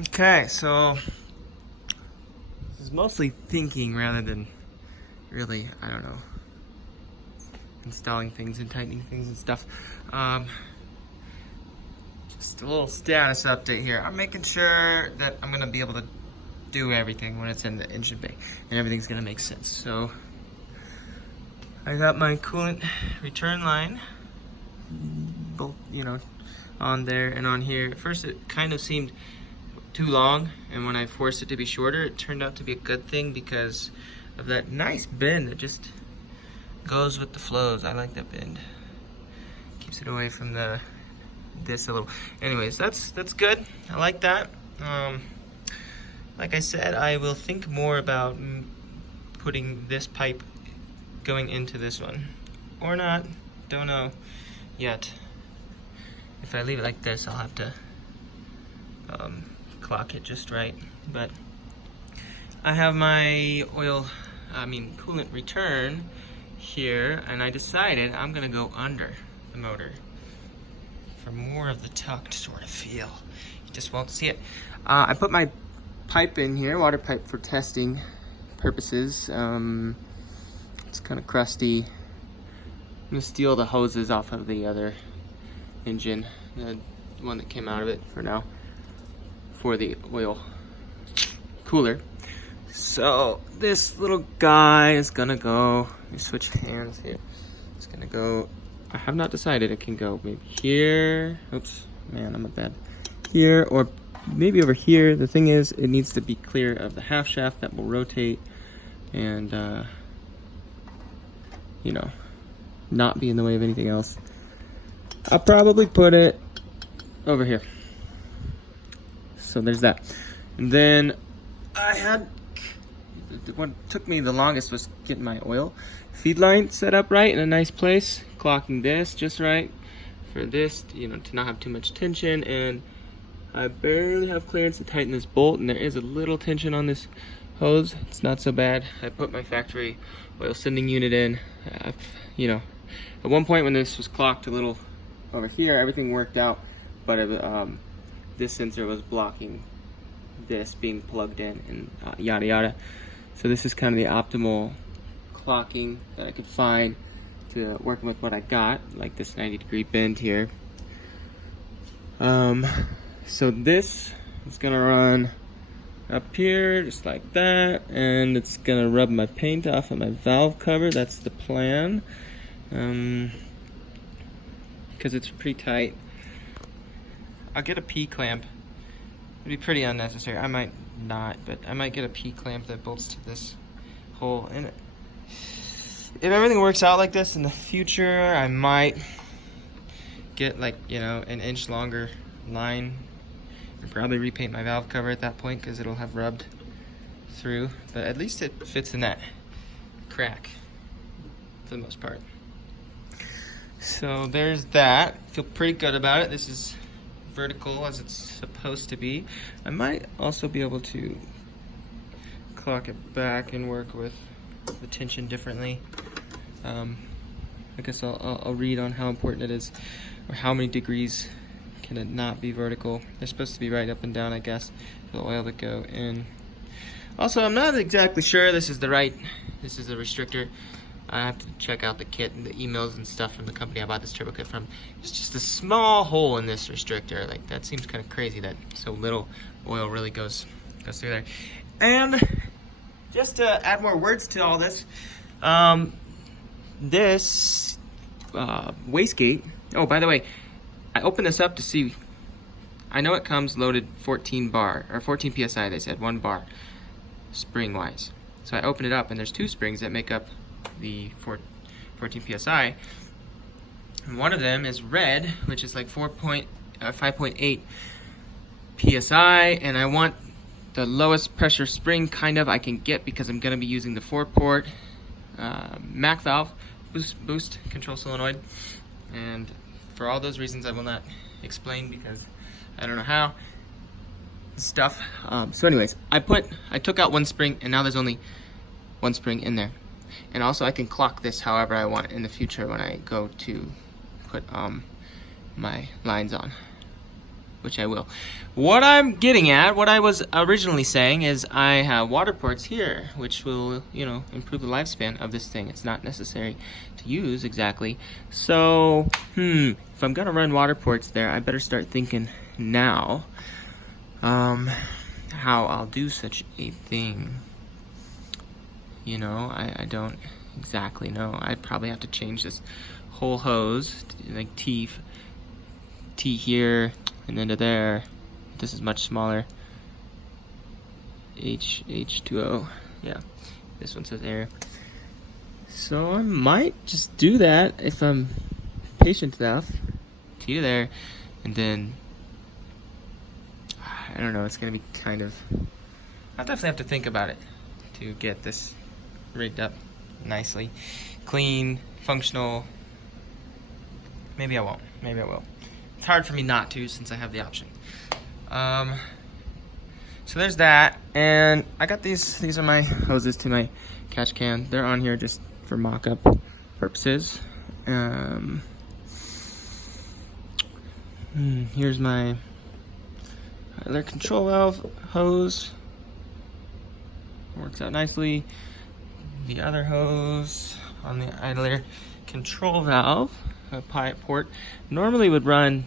Okay, so this is mostly thinking rather than really, I don't know, installing things and tightening things and stuff. Just a little status update here. I'm making sure that I'm gonna be able to do everything when it's in the engine bay and everything's gonna make sense. So I got my coolant return line, both, on there and on here. At first it kind of seemed too long, and when I forced it to be shorter, it turned out to be a good thing because of that nice bend that just goes with the flows. I like that bend. Keeps it away from this a little. Anyways, that's good. I like that. Like I said, I will think more about putting this pipe going into this one or not. Don't know yet. If I leave it like this, I'll have to clock it just right. But I have my coolant return here, and I decided I'm gonna go under the motor for more of the tucked sort of feel. You just won't see it. I put my pipe in here, water pipe for testing purposes. It's kind of crusty. I'm gonna steal the hoses off of the other engine, the one that came out of it for now, for the oil cooler. So this little guy is gonna go, let me switch hands here. It's gonna go, I have not decided, it can go maybe here. Oops, man, I'm a bad. Here, or maybe over here. The thing is, it needs to be clear of the half shaft that will rotate and, not be in the way of anything else. I'll probably put it over here. So there's that. And then what took me the longest was getting my oil feed line set up right in a nice place, clocking this just right for this, to not have too much tension. And I barely have clearance to tighten this bolt, and there is a little tension on this hose. It's not so bad. I put my factory oil sending unit in. At one point when this was clocked a little over here, everything worked out, but this sensor was blocking this being plugged in, and yada yada. So this is kind of the optimal clocking that I could find to working with what I got, like this 90-degree bend here. So this is gonna run up here just like that, and it's gonna rub my paint off of my valve cover. That's the plan, because it's pretty tight. I'll get a P-clamp. It'd be pretty unnecessary. I might not, but I might get a P-clamp that bolts to this hole. And if everything works out like this in the future, I might get an inch longer line. I'd probably repaint my valve cover at that point because it'll have rubbed through. But at least it fits in that crack for the most part. So there's that. Feel pretty good about it. This is vertical as it's supposed to be. I might also be able to clock it back and work with the tension differently. I guess I'll read on how important it is, or how many degrees can it not be vertical. They're supposed to be right up and down, I guess, for the oil to go in. Also, I'm not exactly sure this is the restrictor. I have to check out the kit and the emails and stuff from the company I bought this turbo kit from. It's just a small hole in this restrictor. Like, that seems kind of crazy that so little oil really goes through there. And just to add more words to all this, this wastegate. Oh, by the way, I opened this up to see. I know it comes loaded 14 bar or 14 psi. They said 1 bar spring wise. So I opened it up, and there's 2 springs that make up the 14 psi, and one of them is red, which is like 5.8 psi, and I want the lowest pressure spring I can get because I'm going to be using the 4-port Mac valve boost control solenoid, and for all those reasons I will not explain because I don't know how stuff. So anyways, I took out 1 spring, and now there's only 1 spring in there. And also I can clock this however I want in the future when I go to put my lines on. which I will. What I'm getting at, what I was originally saying, is I have water ports here, which will, you know, improve the lifespan of this thing. It's not necessary to use exactly. So, if I'm gonna run water ports there, I better start thinking now how I'll do such a thing. You know, I don't exactly know. I'd probably have to change this whole hose, like T here and then to there. This is much smaller. H2O. Yeah, this one says air. So I might just do that if I'm patient enough. T to there, and then I don't know. It's gonna be kind of. I'll definitely have to think about it to get this rigged up nicely, clean, functional. Maybe I won't. Maybe I will. It's hard for me not to since I have the option. So there's that, and I got these. These are my hoses to my catch can. They're on here just for mock-up purposes. Here's my idler control valve hose. Works out nicely. The other hose on the idler control valve, a pipe port, normally would run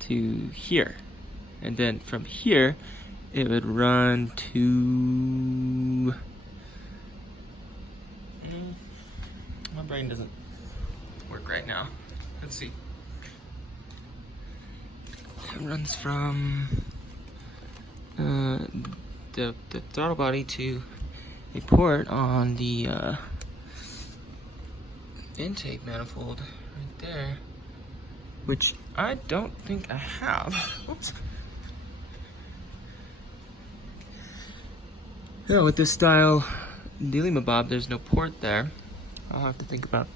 to here, and then from here it would run to my brain doesn't work right now. Let's see. It runs from the throttle body to a port on the intake manifold right there, which I don't think I have. Oops. Yeah, with this style dealy-mabob, there's no port there. I'll have to think about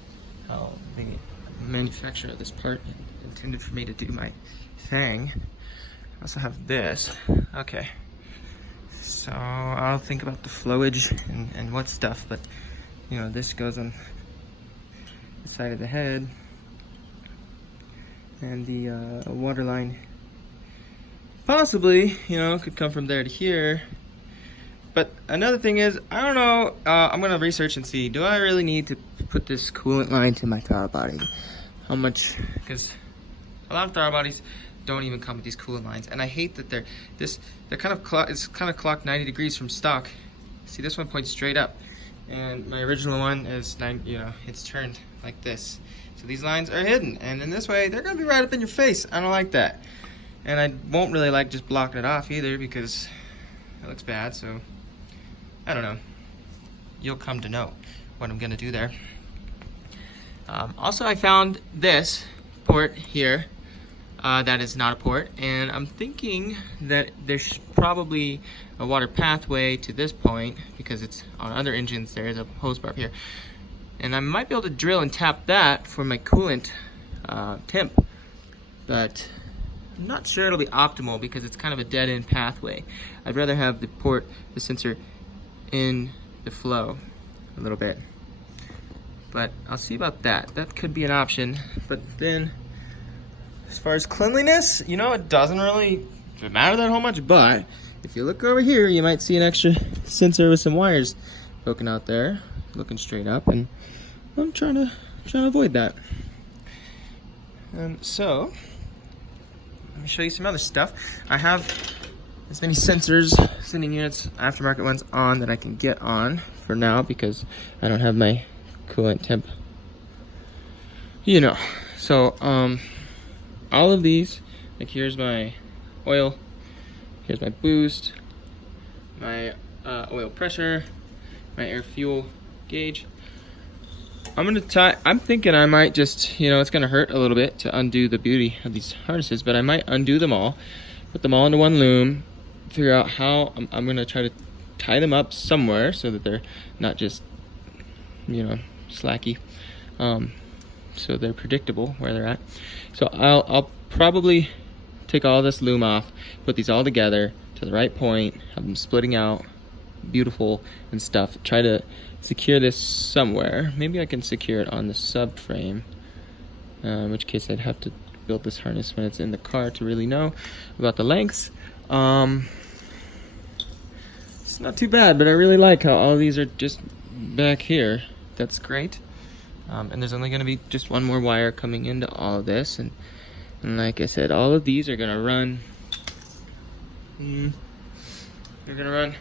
how the manufacturer of this part intended for me to do my thing. I also have this. Okay. So I'll think about the flowage and what stuff, but you know, this goes on the side of the head, and the water line possibly, you know, could come from there to here. But another thing is, I don't know, I'm gonna research and see, do I really need to put this coolant line to my throttle body? How much, because a lot of throttle bodies don't even come with these coolant lines, and I hate that they're kind of clocked 90 degrees from stock. See, this one points straight up, and my original one is it's turned like this. So these lines are hidden, and in this way, they're gonna be right up in your face. I don't like that, and I won't really like just blocking it off either because it looks bad. So I don't know. You'll come to know what I'm gonna do there. Also, I found this port here. That is not a port, and I'm thinking that there's probably a water pathway to this point because it's on other engines. There is a hose bar here, and I might be able to drill and tap that for my coolant temp, but I'm not sure it'll be optimal because it's kind of a dead-end pathway. I'd rather have the sensor in the flow a little bit, but I'll see about that. That could be an option, but then as far as cleanliness, you know, it doesn't really matter that whole much, but if you look over here, you might see an extra sensor with some wires poking out there, looking straight up, and I'm trying to avoid that. So, let me show you some other stuff. I have as many sensors, sending units, aftermarket ones on that I can get on for now because I don't have my coolant temp, you know. So, all of these, like here's my oil, here's my boost, my oil pressure, my air fuel gauge. I'm thinking I might just, you know, it's gonna hurt a little bit to undo the beauty of these harnesses, but I might undo them all, put them all into one loom, figure out how I'm gonna try to tie them up somewhere so that they're not just, you know, slacky. So they're predictable where they're at. So I'll probably take all this loom off, put these all together to the right point, have them splitting out, beautiful and stuff. Try to secure this somewhere. Maybe I can secure it on the subframe, in which case I'd have to build this harness when it's in the car to really know about the lengths. It's not too bad, but I really like how all these are just back here. That's great. And there's only going to be just one more wire coming into all of this, and like I said, all of these are going to run. They're going to run